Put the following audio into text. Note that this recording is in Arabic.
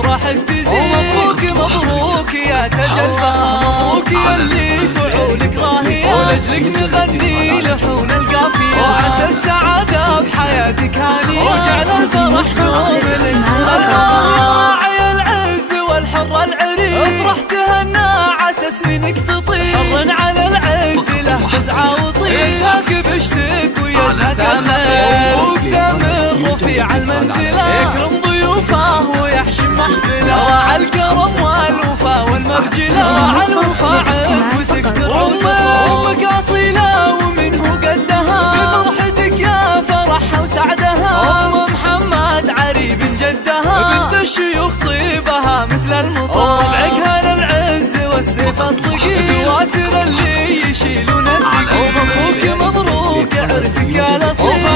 افراحك تزيد. ومبروك مبروك يا تاج الفخر، مبروك يا اللي فعولك راهية، ولأجلك نغني لحون القافية، وعسى السعادة بحياتك هانية، وجعل الفرح دوم لك. الله يا راعي العز والحر العريق، افرح تهنى عسى سنينك تطير، حر على العز له تسعى وطير، يساك بشتك ويزهك الخير، وكثمر رفيع المنزلة، يكرم ضيوفه ويحشم محفله، راعى الكرم والوفا والمرجله، راعى الوفا عزوتك ترعى وتفوق. امك اصيله ومنه قدها، في فرحتك يا فرحها وسعدها، ام محمد عريب جدها، بنت الشيوخ طيبها مثل المطر، طبعك للعز والسيف الصقيل، دواسر اللي يشيلون الثقيل. ومبروك مبروك عرسك يا الاصيل،